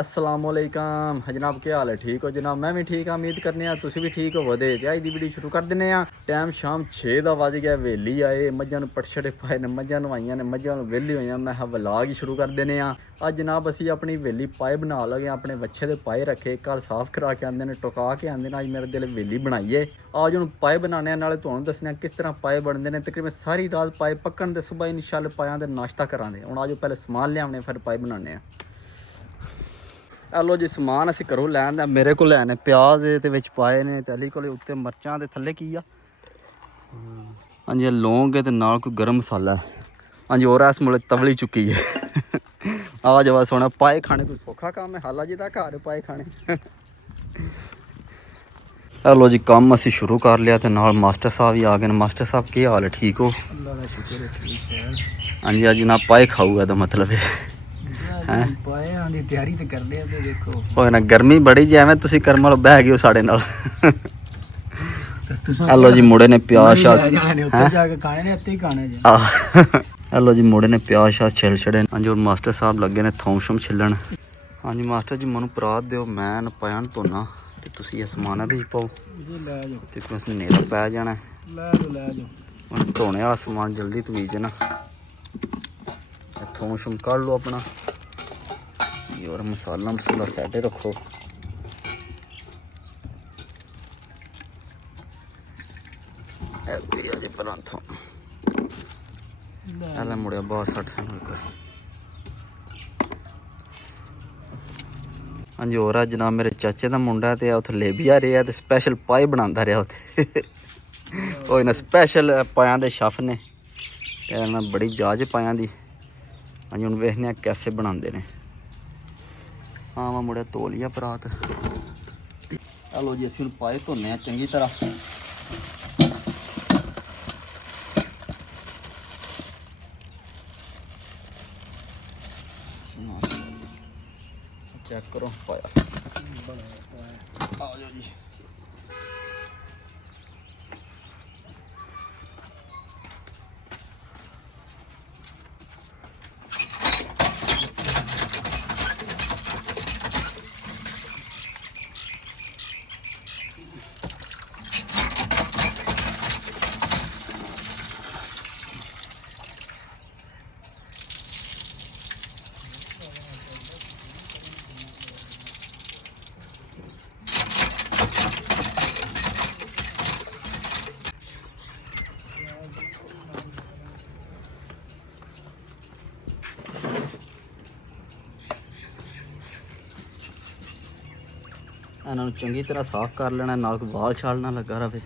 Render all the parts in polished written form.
असलामुअलैकुम जनाब, क्या हाल है? ठीक हो जनाब? मैं भी ठीक हाँ, उम्मीद करने तुम भी ठीक हो। ते अज की वीडियो शुरू कर दिने। टाइम शाम 6 का बज गया, वेली आए, मझां पटछड़े पाए ने, मझां नवाइया ने, मझां वेली हुई। मैं व्लॉग ही शुरू कर देने। अज जनाब असी अपनी वेली पाए बना लगे, अपने बच्चे के पाए रखे, कल साफ करा के आते हैं, टुका के आते हैं। अज मेरे दिल वेली बनाइए, आज हूँ पाए बनाने, नाले तुहानूं दसने किस तरह पाए बनते हैं। तकरीबन सारी रात पाए पकन ते सुबह इंशाअल्लाह पाया का नाश्ता करांगे। हुण आज पहले समान लियाने, फिर पाए बनाने। लो जी समान असी घरों लैन, मेरे को लैने प्याज ते पाए ने, ते अली को उत्ते मरचां ते थल्ले की आ। हाँ जी, लौंग है, नाल कोई गर्म मसाला है। हाँ जी, और इस मुले तवली चुकी है। आ जावा सोना, पाए खाने कोई सौखा काम है? हाला जी का घर पाए खाने। लो जी, काम असी शुरू कर लिया, ते नाल मास्टर साहब ही आ गए। मास्टर साहब की हाल है? ठीक हो? अल्लाह का शुक्र है, ठीक है। हाँ जी, अज ना पाए खाऊगा तो मतलब है पाए दी तैयारी तो कर लिया पे देखो। होए ना, गर्मी बड़ी जी, एवं तुम कर्म वाल बह गए हो साढ़े नाल। हेलो जी, मुड़े ने प्याज शाज हेलो जी, मुड़े ने प्याज शाज छिल छड़े। हाँ जी, और मास्टर साहब लगे ने थोम शम छिलन। हाँ जी मास्टर जी, मनु परात दो, मैं पाया धोना, तो तुम ये समान दे पाओ, तो नेरा पै जाना। धोने वाला समान जल्दी तवीज ना, थोम शम कढ़ लो अपना, और मसाला मसूला सैडे रखो। मुड़िया बहुत सट। हाँ जी, और जनाब मेरे चाचे का मुंडा तो उत्थे लेबिया रहा, तो स्पैशल पाए बनाता रहा उत्थे। और इन्हें स्पैशल पाया दे शफ ने, मैं बड़ी जाच पाया दी। हाँ जी, हूँ वेखने कैसे बनाते हैं। हाँ मैं मुड़िया धो लिया परात। हेलो जी, असीं पाए धोने चंगी तरह। चेक करो पाया, आ जाओ जी। इन्हों चंगी तरह साफ कर लेना, नाल कोई वाल छाल ना लगा रहे।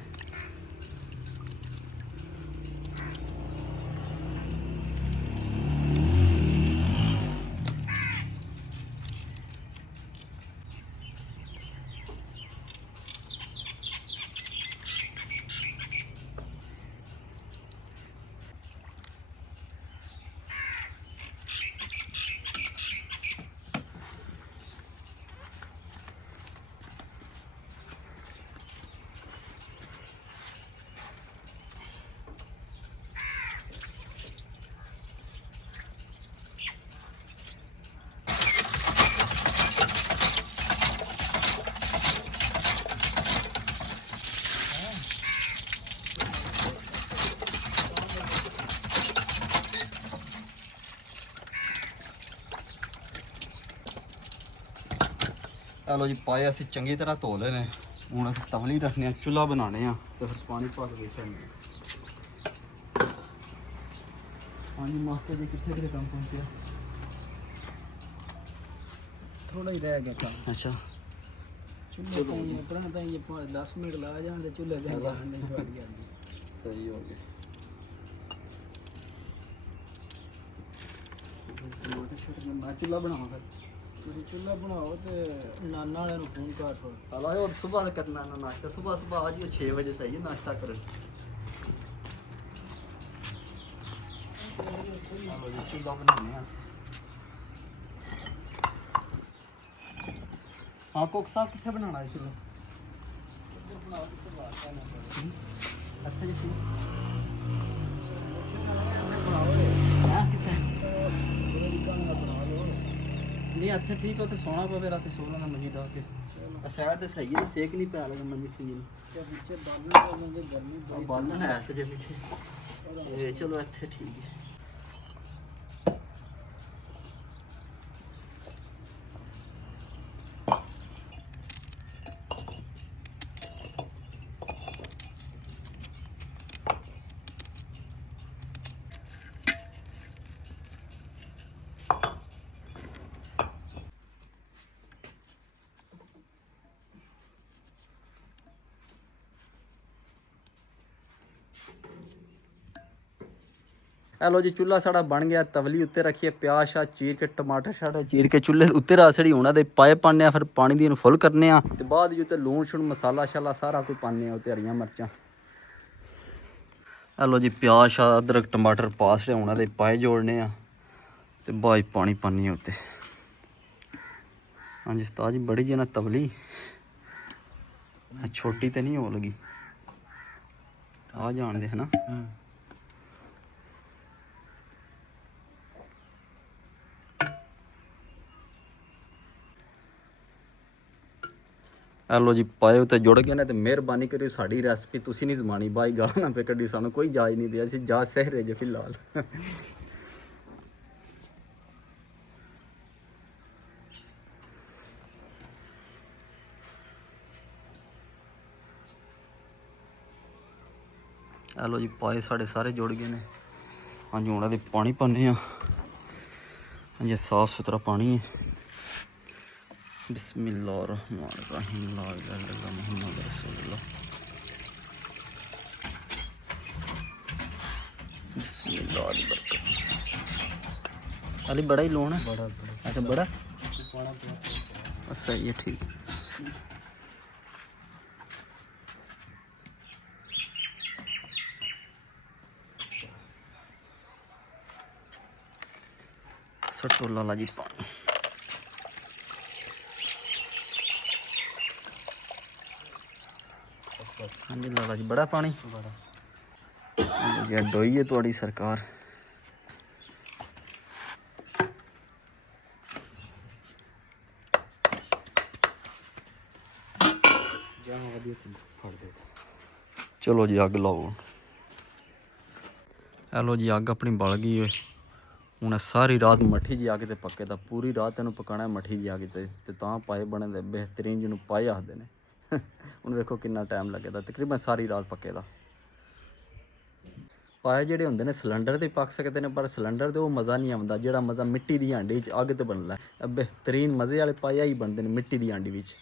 चलो जी, पाए असी चंगी तरह धो लेने। हूँ अस तवली रखने, चूल्हा बनाने, तो फिर पानी पा के बेचने। हाँ जी मास्टर जी, कितने कितने काम पहुँचे? थोड़ा ही रह गया काम। अच्छा, चूल्हे अपना ये 10 मिनट ला जाते चूल्हे सही हो गया। मैं चूल्हा बनावा फिर। चूल्हा बनाओ तो नाना वाले को फोन कर फिर। हालांकि और सुबह करना ना नाश्ता, सुबह सुबह आज ही 6 बजे सही है नाश्ता करो। चूल्हा बनाने। हाँ कोक साहब, कितने बनाना है चूल्हा? अच्छा जी, ਨਹੀਂ ਇੱਥੇ ਠੀਕ ਹੋ ਤੇ ਸੋਣਾ ਪਵੇ ਰਾਤੀ ਸੋ ਲੈਣਾ ਮੰਜੀ ਡਾ ਕੇ ਅਸਾਇਦ ਤੇ ਸਹੀ ਹੈ ਸੇਕ ਨਹੀਂ ਪਿਆ ਲਗਾ ਮੰਜੀ ਸੀ ਤੇ ਪਿੱਛੇ ਬਾਲਣ ਤੇ ਮੁੰਡੇ ਗਰਮੀ ਜੀ ਬਾਲਣ ਹੈ ਸਜੇ ਪਿੱਛੇ ਇਹ ਚਲੋ ਇੱਥੇ ਠੀਕ ਹੈ हेलो जी चूल्हा साड़ा बन गया तवली उत्ते रखिए प्याज शाज चीर के टमाटर शाटर चीर के चूल्हे उत्ते रासड़ी होना दे पाए पाने फिर पानी दी फुल करने ते बाद उत्ते लून शुन मसाला शाला सारा कुछ पाने उत्ते हरियां मिर्चां हेलो जी प्याज शाज अदरक टमाटर पास होना दे पाए जोड़ने ते बाद पानी पानी उत्ते हाँ जी उस्ताद जी बड़ी जी ना तवली छोटी तो नहीं हो लगी आ जान दे है ना हेलो जी पाए उत्ते जुड़ गए ने ते मेहरबानी करियो साड़ी रेसिपी तुसी नहीं जमानी भाई गाल ना पे कड्डी सानू कोई जाच नहीं दिया सी जा सहरे जे फिलहाल हेलो जी पाए साढ़े सारे जुड़ गए ने हाँ जी हुण इहदे पानी पाने हाँ जी साफ सुथरा पानी है बिस्मिल्लाहिर्रहमानिर्रहीम ला इलाहा इल्लल्लाह मुहम्मद रसूलुल्लाह बिस्मिल्लाह अली बड़ा ही लोन है बड़ा अच्छा बड़ा अच्छा ये ठीक सटोला ला जी पानी हाँ जी लाला जी बड़ा पानी बड़ा डोई है थोड़ी सरकार चलो जी अग लाओ हेलो जी अग अपनी बल गई है हूँ सारी रात मट्ठी जी अग ते पक्के दा पूरी रात तेन पकाना मट्ठी जी अग ते तां पाए बने दे बेहतरीन जिन्हों पाए आखते हैं ਹੁਣ ਵੇਖੋ ਕਿੰਨਾ ਟਾਈਮ ਲੱਗੇਦਾ ਤਕਰੀਬਨ ਸਾਰੀ ਰਾਤ ਪੱਕੇਦਾ ਪਾਏ ਜਿਹੜੇ ਹੁੰਦੇ ਨੇ ਸਿਲੰਡਰ ਤੇ ਪੱਕ ਸਕਦੇ ਨੇ ਪਰ ਸਿਲੰਡਰ ਤੇ ਉਹ ਮਜ਼ਾ ਨਹੀਂ ਆਉਂਦਾ ਜਿਹੜਾ ਮਜ਼ਾ ਮਿੱਟੀ ਦੀ ਹਾਂਡੀ 'ਚ ਅੱਗ ਤੇ ਬਣਦਾ ਬਿਹਤਰੀਨ ਮਜ਼ੇ ਵਾਲੇ ਪਾਏ ਹੀ ਬਣਦੇ ਨੇ ਮਿੱਟੀ ਦੀ ਹਾਂਡੀ ਵਿੱਚ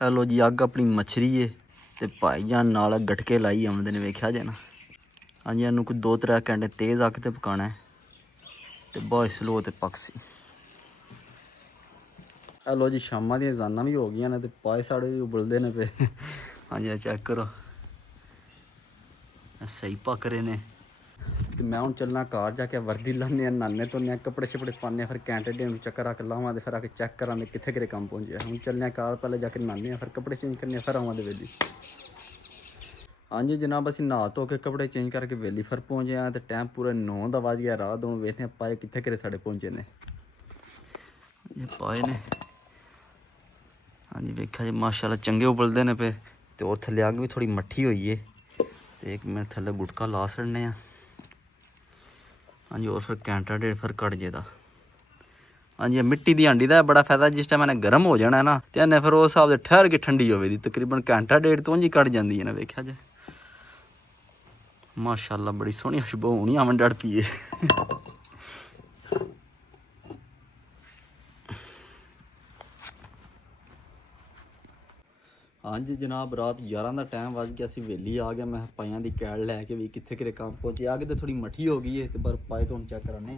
हेलो जी अग अपनी मछली है तो भाई जान नाल गटके लाई आते ने वेख्या जे ना हाँ जी इनू कोई 2-3 घंटे तेज़ अग ते पकाना है तो बहुत स्लो तो पकसी हेलो जी शामां दी अज़ानां भी हो गई ने तो पाए साढ़े भी उबलते ने पे हाँ जी चेक करो सही पक रहे ने तो मैं हूँ चलना घर जाके वर्दी लाने नहाने धोने कपड़े शपड़े पाने फिर घंटे डेढ़ चक्कर आके लावां फिर आके चेक करा कित्थे कित्थे कम्म पहुँचे हूँ चलने घर पहले जाके नहाने फिर कपड़े चेंज करने फिर आवां दे वेली हाँ जी जनाब असीं नहा धो के कपड़े चेंज करके वेली फिर पहुँचे हैं तो टाइम पूरे 9 दा वज गया रात हूँ वेखने पाए कित्थे कित्थे साढ़े पहुँचे ने ये पाए ने हाँ जी वेख्या जी माशाल्लाह चंगे उबलते ने पे तो और थल्ले अग भी थोड़ी मट्ठी हुई है तो एक मैं थल्ले गुटका ला छड़ने हाँ जी और फिर घंटा डेढ़ फिर कट जेदा हाँ जी मिट्टी की हांडी का बड़ा फायदा जिस टाइम मैंने गर्म हो जाना है ना तो इन्हें फिर उस हिसाब से ठहर के ठंडी होगी तकरीबन घंटा डेढ़ तो ही कट जाती है ना वेख्या जे माशाल्लाह बड़ी सोहनी खुशबू होनी अमन डड़ पी हाँ जी जनाब रात 11 का टाइम बज गया असीं वेली आ गया मैं पाइया की कैल लैके भी कित्थे कित्थे काम पहुँचे आगे तो थोड़ी मठी हो गई है तो पर पाए तो हम चेक कराने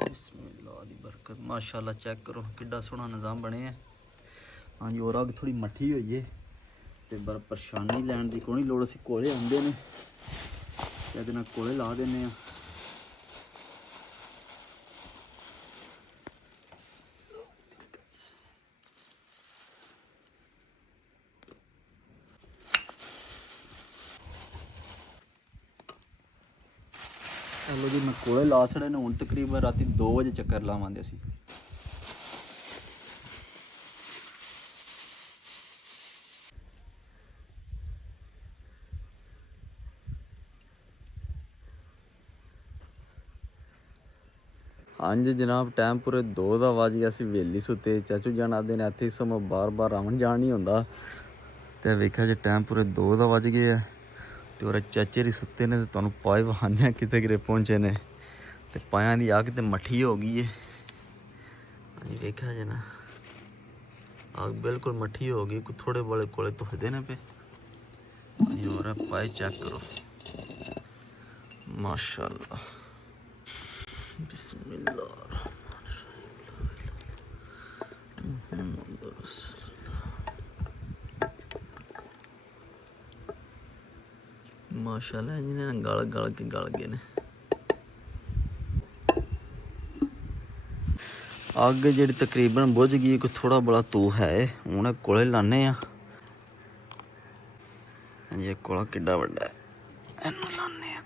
बिस्मिल्लाह दी बरकत माशाल्लाह चेक करो किड्डा सोहना निज़ाम बने है हाँ जी और अग थोड़ी मठी हुई है तो पर परेशानी लैन की कोई लोड़ असीं कोले आंदे ने ते कोले ला देने ਚਲੋ ਜੀ ਮੈਂ ਕੋਲੇ ਲਾ ਛੜੇ ਨੇ। ਹੁਣ ਤਕਰੀਬਨ ਰਾਤੀ 2 ਵਜੇ ਚੱਕਰ ਲਾਵਾਂਗੇ ਅਸੀਂ। ਹਾਂਜੀ ਜਨਾਬ, ਟਾਈਮ ਪੂਰੇ 2 ਦਾ ਵੱਜ ਗਿਆ ਸੀ। ਵੇਲੀ ਸੁੱਤੇ ਚਾਚੂ ਜਾਣ ਆਦੇ ਨੇ ਇੱਥੇ ਸਮਾਂ ਬਾਰ ਆਉਣ ਜਾਣ ਨਹੀਂ ਹੁੰਦਾ। ਤੇ ਵੇਖਿਆ ਜੇ ਟਾਈਮ ਪੂਰੇ 2 ਦਾ ਵੱਜ ਗਏ ਆ ਤੇ ਉਹ ਚਾਚੇ ਦੀ ਸੁੱਤੇ ਨੇ। ਤੇ ਤੁਹਾਨੂੰ ਪਾਏ ਵਹਾਨੇ ਕਿਤੇ ਕਿਤੇ ਪਹੁੰਚੇ ਨੇ ਤੇ ਪਾਇਆਂ ਦੀ ਅੱਗ ਤੇ ਮੱਠੀ ਹੋ ਗਈ ਏ। ਹਾਂਜੀ ਵੇਖਿਆ ਜੇ ਨਾ, ਅੱਗ ਬਿਲਕੁਲ ਮੱਠੀ ਹੋ ਗਈ। ਕੋਈ ਥੋੜੇ ਬੜੇ ਕੋਲੇ ਧੁਖਦੇ ਨੇ ਪਏ। ਹਾਂਜੀ ਹੋਰ ਪਾਏ ਚੈੱਕ ਕਰੋ, ਮਾਸ਼ਾਅੱਲਾ। ਬਿਸਮਿल्लाह ਮਾਸ਼ਾਅੱਲਾ ਜਿਹਨੇ ਗਲ ਕੇ ਗਲ ਗਏ ਨੇ। ਅੱਗ ਜਿਹੜੀ ਤਕਰੀਬਨ ਬੁਝ ਗਈ। ਕੋਈ ਥੋੜਾ ਬੜਾ ਤੂ ਹੈ। ਹੁਣ ਕੋਲੇ ਲਾਣੇ ਆ। ਹਾਂਜੀ ਇਹ ਕੋਲਾ ਕਿੱਡਾ ਵੱਡਾ ਹੈ, ਇਹਨੂੰ ਲਾਣੇ ਆ।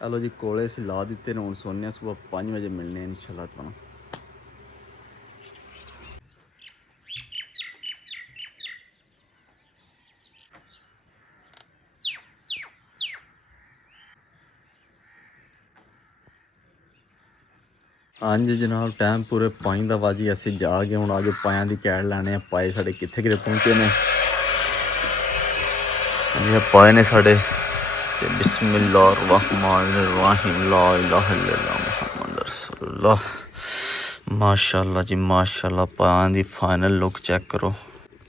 ਚਲੋ ਜੀ ਕੋਲੇ ਅਸੀਂ ਲਾ ਦਿੱਤੇ ਨੇ। ਹੁਣ ਸੋਨੇ ਸੁਬਹ 5 ਵਜੇ ਮਿਲਣੇ ਇਨਸ਼ਾਅੱਲਾ ਤੁਹਾਨੂੰ। ਹਾਂਜੀ ਜਨਾਬ, ਟਾਈਮ ਪੂਰੇ 5 ਦਾ ਵੱਜ ਗਿਆ। ਅਸੀਂ ਜਾ ਕੇ ਹੁਣ ਆਜੋ ਪਾਇਆਂ ਦੀ ਕੈੜ ਲੈਣੇ ਆ। ਪਾਏ ਸਾਡੇ ਕਿੱਥੇ ਕਿਤੇ ਪਹੁੰਚੇ ਨੇ। ਇਹ ਪਾਏ ਨੇ ਸਾਡੇ ਤੇ ਬਿਸਮਿल्लाह रहमान रहीम ला इलाहा इल्लल्लाह मुहम्मद रसूलुल्लाह। ਮਾਸ਼ਾਅੱਲਾ ਜੀ ਮਾਸ਼ਾਅੱਲਾ। ਪਾਇਆਂ ਦੀ ਫਾਈਨਲ ਲੁੱਕ ਚੈੱਕ ਕਰੋ।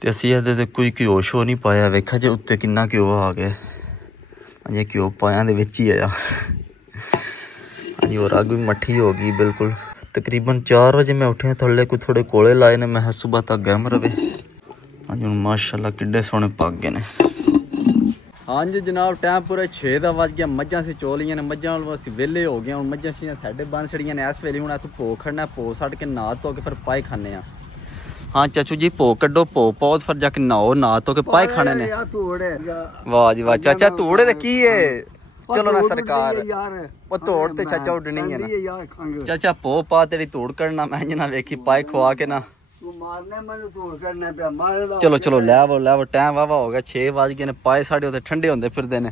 ਤੇ ਅਸੀਂ ਇਹਦੇ ਤੇ ਕੋਈ ਘਿਓ ਸ਼ੋ ਨਹੀਂ ਪਾਇਆ। ਵੇਖਿਆ ਜੇ ਉੱਤੇ ਕਿੰਨਾ ਘਿਓ ਆ ਗਿਆ। ਹਾਂਜੀ ਘਿਓ ਪਾਇਆਂ ਦੇ ਵਿੱਚ ਹੀ ਆਇਆ। ਹਾਂਜੀ ਹੋਰ ਅੱਗ ਵੀ ਮੱਠੀ ਹੋ ਗਈ ਬਿਲਕੁਲ। ਤਕਰੀਬਨ 4 ਵਜੇ ਮੈਂ ਉੱਠਿਆ। ਥੱਲੇ ਕੋਈ ਥੋੜੇ ਕੋਲੇ ਲਾਏ ਨੇ। ਮੈਂ ਕਿਹਾ ਸੁਬਹ ਤੱਕ ਗਰਮ ਰਵੇ। ਹਾਂਜੀ ਹੁਣ ਮਾਸ਼ਾਅੱਲਾ ਕਿੱਡੇ ਸੋਹਣੇ ਪੱਕ ਗਏ ਨੇ। ਹਾਂਜੀ ਜਨਾਬ, ਟਾਈਮ ਪੂਰੇ 6 ਦਾ ਵੱਜ ਗਿਆ। ਮੱਝਾਂ ਅਸੀਂ ਚੋਲੀਆਂ ਨੇ। ਮੱਝਾਂ ਨੂੰ ਅਸੀਂ ਵਿਹਲੇ ਹੋ ਗਏ। ਹੁਣ ਮੱਝਾਂ ਛੀਆਂ ਸਾਡੇ ਬਣ ਛੜੀਆਂ ਨੇ। ਇਸ ਵੇਲੇ ਹੁਣ ਇੱਥੋਂ ਭੋਗ ਖੜਨਾ। ਭੋਗ ਛੱਡ ਕੇ ਨਹਾ ਧੋ ਕੇ ਫਿਰ ਪਾਏ ਖਾਣੇ ਆ। ਹਾਂ ਚਾਚੂ ਜੀ ਭੋਗ ਕੱਢੋ। ਭੋਗ ਪਾਓ ਫਿਰ ਜਾ ਕੇ ਨਹਾਓ। ਨਹਾ ਧੋ ਕੇ ਪਾਏ ਖਾਣੇ ਨੇ। ਵਾਹ ਜੀ ਵਾਹ ਚਾਚਾ, ਧੂੜੇ ਤੇ ਕੀ ਏ। ਚਲੋ ਨਾ ਸਰਕਾਰ, ਉਹ ਧੋੜ ਤੇ ਚਾਚਾ ਉੱਡਣੀ ਹੈ ਨਾ। ਚਾਚਾ ਭੋਗ ਪਾ ਤੇਰੀ ਧੂੜ ਕੱਢਣਾ। ਮੈਂ ਨਾ ਵੇਖੀ ਪਾਏ ਖਵਾ ਕੇ ਨਾ। ਚਲੋ ਚਲੋ ਲੈ ਆਵੋ ਟਾਈਮ ਵਾਵਾ ਹੋ ਗਿਆ। 6 ਵੱਜ ਗਏ ਨੇ। ਪਾਏ ਸਾਡੇ ਉੱਥੇ ਠੰਡੇ ਹੁੰਦੇ ਫਿਰਦੇ ਨੇ।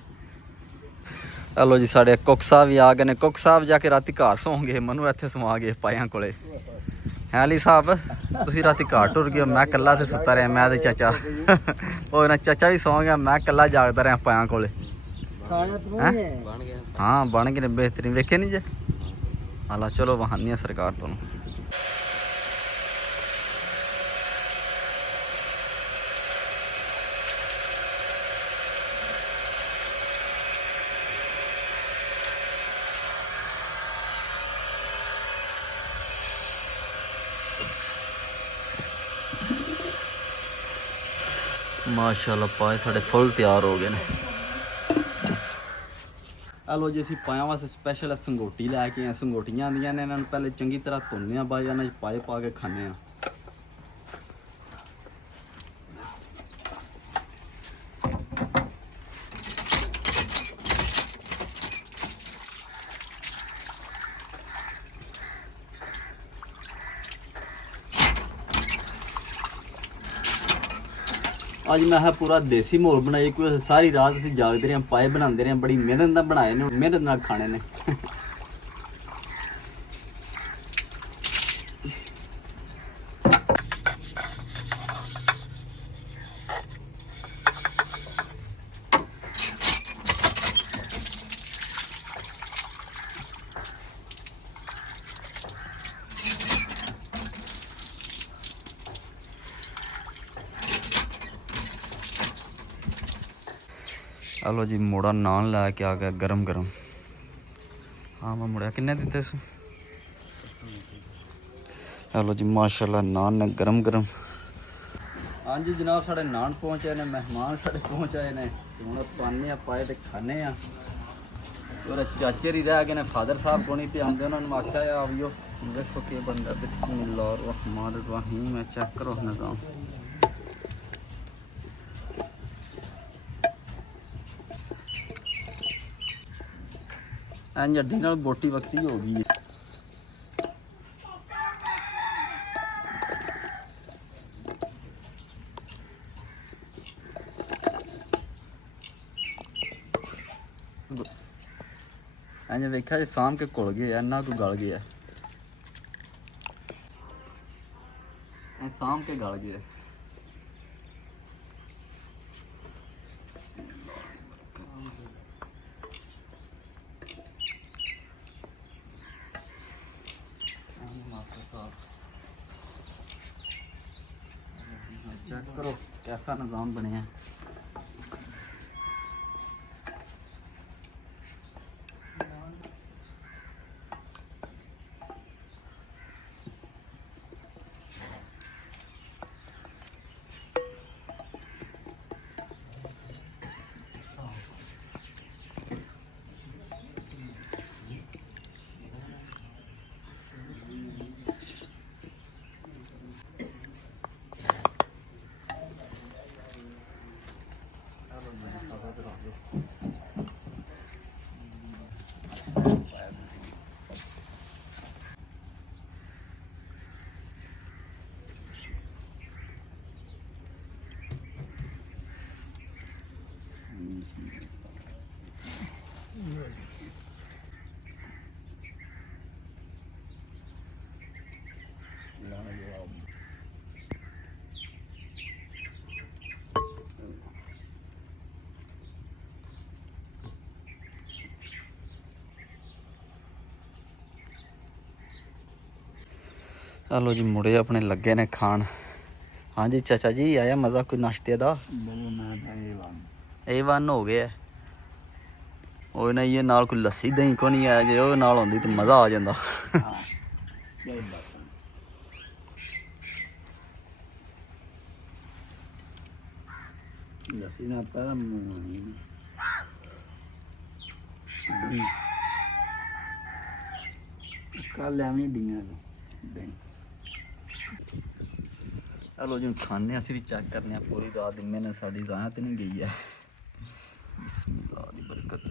ਚਲੋ ਜੀ ਸਾਡੇ ਕੁੱਕ ਸਾਹਿਬ ਵੀ ਆ ਗਏ ਨੇ। ਕੁੱਕ ਸਾਹਿਬ ਜਾ ਕੇ ਰਾਤੀ ਘਰ ਸੌਂਗੇ। ਮੈਨੂੰ ਇੱਥੇ ਸਵਾ ਗਏ ਪਾਇਆਂ ਕੋਲੇ। ਹੈ ਅਲੀ ਸਾਹਿਬ ਤੁਸੀਂ ਰਾਤੀ ਘਰ ਟੁਰ ਗਏ। ਮੈਂ ਇਕੱਲਾ ਤੇ ਸੁੱਤਾ ਰਿਹਾ। ਮੈਂ ਤੇ ਚਾਚਾ ਉਹ ਨਾ ਚਾਚਾ ਵੀ ਸੌਂ ਗਿਆ। ਮੈਂ ਇਕੱਲਾ ਜਾਗਦਾ ਰਿਹਾ ਪਾਇਆਂ ਕੋਲੇ। ਹਾਂ ਬਣ ਗਏ ਨੇ ਬਿਹਤਰੀਨ। ਵੇਖੇ ਨਹੀਂ ਜੇ ਹਾਲਾ। ਚਲੋ ਵਹਾਨੀਆਂ ਸਰਕਾਰ ਤੁਹਾਨੂੰ। ਮਾਸ਼ਾਅੱਲਾ ਪਾਏ ਸਾਡੇ ਫੁੱਲ ਤਿਆਰ ਹੋ ਗਏ ਨੇ। ਲੋ ਜੀ ਅਸੀਂ ਪਾਇਆਂ ਵਾਸਤੇ ਸਪੈਸ਼ਲ ਸੰਗੋਟੀ ਲੈ ਕੇ ਆਏ। ਸੰਗੋਟੀਆਂ ਆਉਂਦੀਆਂ ਨੇ। ਇਹਨਾਂ ਨੂੰ ਪਹਿਲੇ ਚੰਗੀ ਤਰ੍ਹਾਂ ਧੋਂਦੇ ਹਾਂ। ਬਾਅਦ ਇਹਨਾਂ 'ਚ ਪਾਏ ਪਾ ਕੇ ਖਾਂਦੇ ਹਾਂ। ਅੱਜ ਮੈਂ ਪੂਰਾ ਦੇਸੀ ਮਾਹੌਲ ਬਣਾਈ। ਕੋਈ ਸਾਰੀ ਰਾਤ ਅਸੀਂ ਜਾਗਦੇ ਰਹੇ। ਪਾਏ ਬਣਾਉਂਦੇ ਰਹੇ। ਬੜੀ ਮਿਹਨਤ ਨਾਲ ਬਣਾਏ ਨੇ। ਮਿਹਨਤ ਨਾਲ ਖਾਣੇ ਨੇ। ਹਲੋ ਜੀ ਮੋੜਾ ਨਾਨ ਲੈ ਕੇ ਆ ਗਿਆ ਗਰਮ ਗਰਮ। ਹਾਂ ਮੈਂ ਮੁੜਿਆ ਕਿੰਨੇ ਦਿੱਤੇ ਸੀ। ਹਲੋ ਜੀ ਮਾਸ਼ਾਅੱਲਾ ਨਾਨ ਨੇ ਗਰਮ ਗਰਮ। ਹਾਂਜੀ ਜਨਾਬ ਸਾਡੇ ਨਾਨ ਪਹੁੰਚੇ ਨੇ ਮਹਿਮਾਨ ਸਾਡੇ ਪਹੁੰਚ ਆਏ ਨੇ ਤੇ ਹੁਣ ਪਾਣੇ ਆ ਪਾਏ ਤੇ ਖਾਣੇ ਆ ਉਹਦੇ ਚਾਚੇ ਹੀ ਰਹਿ ਗਏ ਨੇ ਫਾਦਰ ਸਾਹਿਬ ਕੋਣੀ ਤੇ ਆਉਂਦੇ ਉਹਨਾਂ ਨੂੰ ਆਖਿਆ ਆ ਆਵਿਓ ਦੇਖੋ ਕੀ ਬੰਦਾ ਬਿਸਮਿਲ੍ਲਾਹਿਰ ਰਹਿਮਾਨਿਰ ਰਹੀਮ ਹੈ ਚੈੱਕ ਕਰੋ ਨਿਜ਼ਾਮ ਐਂ ਜੱਡੀ ਨਾਲ ਬੋਟੀ ਵੱਖਰੀ ਹੋ ਗਈ ਹੈ ਐਂ ਵੇਖਿਆ ਜੇ ਸਾਂਭ ਕੇ ਘੁਲ ਗਏ ਇੰਨਾ ਕੁ ਗਲ ਗਿਆ ਐ ਸਾਂਭ ਕੇ ਗਲ ਗਿਆ चेक करो कैसा निज़ाम बने हैं चलो जी मुड़े अपने लगे ने खान हाँ जी चाचा जी आया मज़ा कोई नाश्ते का A1 हो गया ਉਹ ਨਾ ਇਹ ਨਾਲ ਕੋਈ ਲੱਸੀ ਦਹੀਂ ਕੋ ਨਹੀਂ ਆਇਆ ਜੇ ਉਹ ਨਾਲ ਹੁੰਦੀ ਤੇ ਮਜ਼ਾ ਆ ਜਾਂਦਾ ਲੱਸੀ ਨਾ ਪਹਿਲਾਂ ਕੱਲ ਲੈਣੀ ਡੀਆਂ ਦਹੀਂ ਚਲੋ ਜੀ ਖਾਣੇ ਅਸੀਂ ਵੀ ਚੈੱਕ ਕਰਨੇ ਆ ਪੂਰੀ ਰਾਤ ਦੀ ਮਿਹਨਤ ਸਾਡੀ ਜ਼ਾਇਆ ਤੇ ਨਹੀਂ ਗਈ ਹੈ ਬਿਸਮਿਲ੍ਲਾਹ ਦੀ ਬਰਕਤ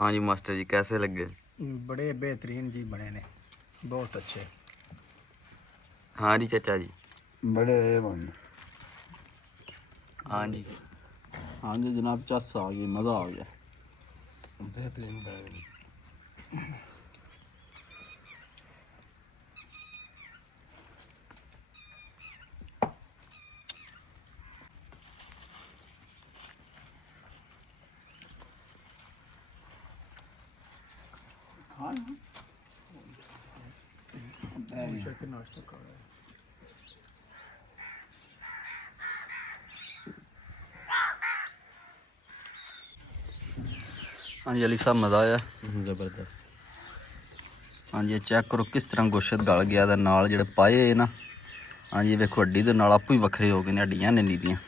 हाँ जी मास्टर जी कैसे लगे बड़े बेहतरीन जी बने ने बहुत अच्छे हाँ जी चाचा जी बड़े बने हाँ जी जनाब चस आ गई मज़ा आ गया बेहतरीन बने नाश्ता कर हाँ जी अली साहब मज़ा आया जबरदस्त हाँ जी चेक करो किस तरह गोश्त गल गया दा नाल जेड़े पाए ना हाँ जी वेखो हड्डी दे नाल आपू ही वखरे हो गए ने हड्डियां ने नीदियां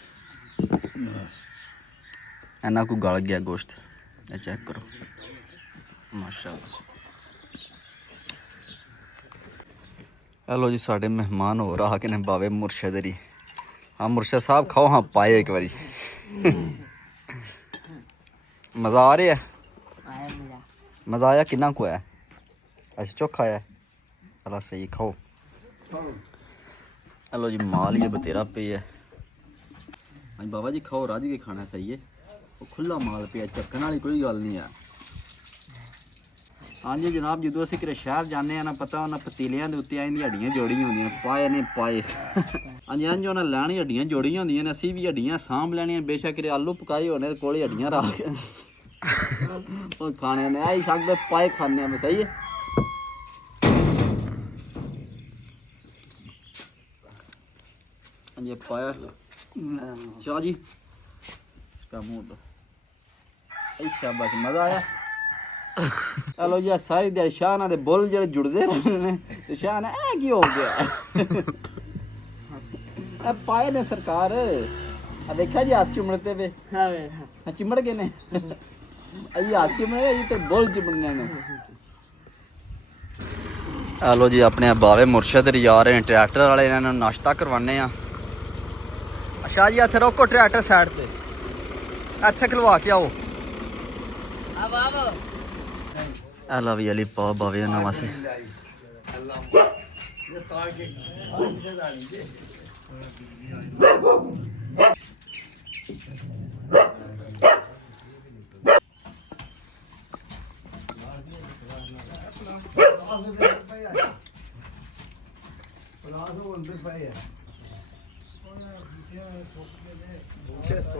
इन्ना को गल गया गोश्त ये चेक करो माशाअल्लाह हेलो जी साढ़े मेहमान हो रहा के ने बाबे मुर्शद री हाँ मुर्शद साहब खाओ हाँ पाए एक बारी मज़ा आ रहा है मज़ा आया किन्ना को है अच्छा चोखा है चलो सही खाओ। हेलो जी माल ये बतेरा पे है। हाँ बाबा जी खाओ राजी के खाना सही है। वो खुला माल पे चक्कन वाली कोई गल नहीं है। हाँ जी जनाब जो असं कि शहर जाने ना पता उन्हें पतीलियां के उत्ते इन हड्डियां जोड़ियां होंगे पाए ने पाए। हाँ जी इंज उन्हें लैनी हड्डियां जोड़ियां होंगे असी भी हड्डियां सांभ लैनियां बेशक आलू पकाए होने कोल हड्डियां रख खाने ने आई शक पाए खाने में सही है। हाँ जी पाया शाह जी काम होता शाबाश मज़ा आया। चलो जी सारी दिहाड़ी शाह ना दे बुल जेह्ड़े जुड़दे रहने ने ते शाह ने ऐ की हो गया ए पाए ने सरकार देखा जी हाथ चिमड़ते पे चिमड़ गए ने अजी हाथ चिमड़े ये तो बुल चिमड़ने ने। हेलो जी अपने बावे मुर्शद जा रहे हैं ट्रैक्टर वाले इन्होंने नाश्ता करवाने आ। शाह जी इत्थे रोको ट्रैक्टर साइड ते इत्थे खलवा के आओ। हेलो भी अली पा बावे नवा से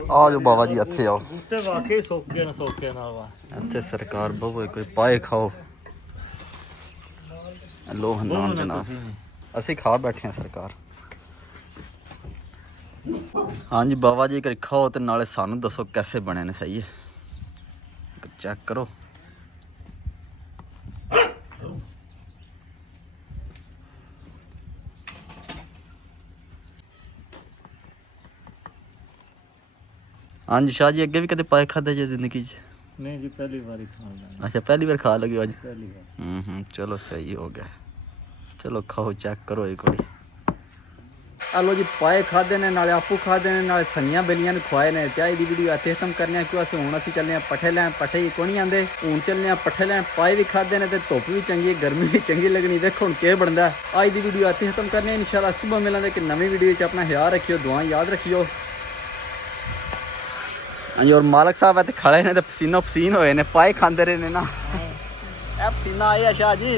आ जाओ बाबा जी इत्थे आओ। बूटे वाकई सुक गए ना सोके नाल वा इत्थे सरकार बहु कोई पाए खाओ लो हनाम जनाब असी खा बैठे हैं सरकार। हाँ जी बाबा जी कर खाओ तो नाले सानू दसो कैसे बने ने सही है चेक करो। हाँ जी शाह जी अगे भी कदे पाए खादे जे जिंदगी च? नहीं जी पहली बार ही खा लगा अच्छा पहली बार खा लगे अज? पहली बार। चलो सही हो गया। चलो खाओ चेक करो एक बारी। हेलो जी पाए खादे ने नाले आपू खादे ने नाले सनियां बेलियां खुआए ने चाय दी वीडियो इत्थे खत्म करने क्यों अस हुण असी चलने पट्ठे लैन पट्ठे ही कोनी आंदे हुण चलने पट्ठे लैन पाए भी खादे ने ते धुप्प भी चंगी गर्मी भी चंगी लगनी देखो हुण केह् बनदा। अज दी वीडियो इत्थे खत्म करने इंशाल्लाह सुबह मिलांगे कि नवी वीडियो च अपना ख्याल रखियो दुआं याद रखियो। हाँ जी और मालक साहब इत्थे खड़े ने ते पसीनो पसीन होए ने पाए खांदे रहे ने ना ए पसीना आया शाह जी।